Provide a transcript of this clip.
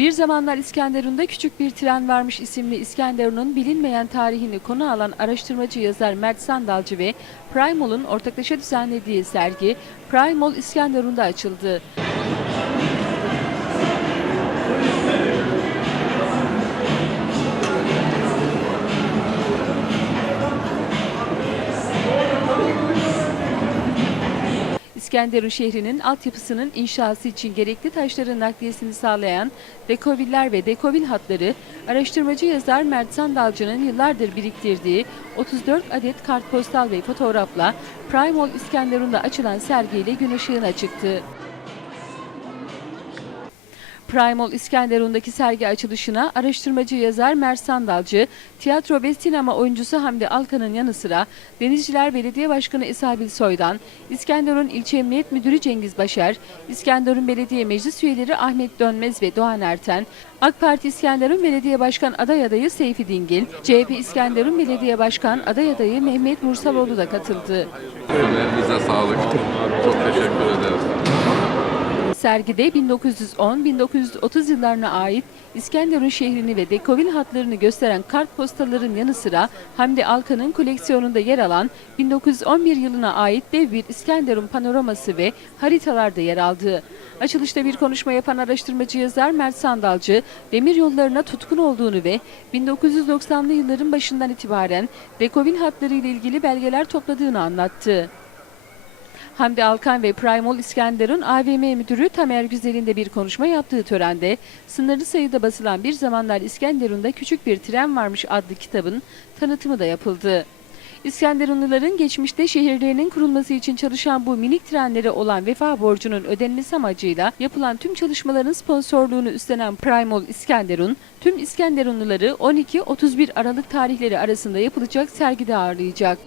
Bir zamanlar İskenderun'da küçük bir tren varmış isimli İskenderun'un bilinmeyen tarihini konu alan araştırmacı yazar Mert Sandalcı ve Primol'un ortaklaşa düzenlediği sergi Primol İskenderun'da açıldı. İskenderun şehrinin altyapısının inşası için gerekli taşların nakliyesini sağlayan dekoviller ve dekovil hatları, araştırmacı yazar Mert Sandalcı'nın yıllardır biriktirdiği 34 adet kartpostal ve fotoğrafla Primol İskenderun'da açılan sergiyle gün ışığına çıktı. Primol İskenderun'daki sergi açılışına araştırmacı yazar Mert Sandalcı, tiyatro ve sinema oyuncusu Hamdi Alkan'ın yanı sıra Denizciler Belediye Başkanı Esabil Soydan, İskenderun İlçe Emniyet Müdürü Cengiz Başar, İskenderun Belediye Meclis Üyeleri Ahmet Dönmez ve Doğan Erten, AK Parti İskenderun Belediye Başkan aday adayı Seyfi Dingil, CHP İskenderun Belediye Başkan aday adayı Mehmet Mursaloğlu da katıldı. Elinize sağlık. Çok teşekkür ederiz. Sergide 1910-1930 yıllarına ait İskenderun şehrini ve dekovil hatlarını gösteren kartpostalların yanı sıra Hamdi Alkan'ın koleksiyonunda yer alan 1911 yılına ait dev bir İskenderun panoraması ve haritalar da yer aldı. Açılışta bir konuşma yapan araştırmacı yazar Mert Sandalcı, demir yollarına tutkun olduğunu ve 1990'lı yılların başından itibaren dekovil hatları ile ilgili belgeler topladığını anlattı. Hamdi Alkan ve Primol İskenderun AVM Müdürü Tamer Güzel'in de bir konuşma yaptığı törende sınırlı sayıda basılan Bir Zamanlar İskenderun'da Küçük Bir Tren Varmış adlı kitabın tanıtımı da yapıldı. İskenderunluların geçmişte şehirlerinin kurulması için çalışan bu minik trenlere olan vefa borcunun ödenmesi amacıyla yapılan tüm çalışmaların sponsorluğunu üstlenen Primol İskenderun, tüm İskenderunluları 12-31 Aralık tarihleri arasında yapılacak sergide ağırlayacak.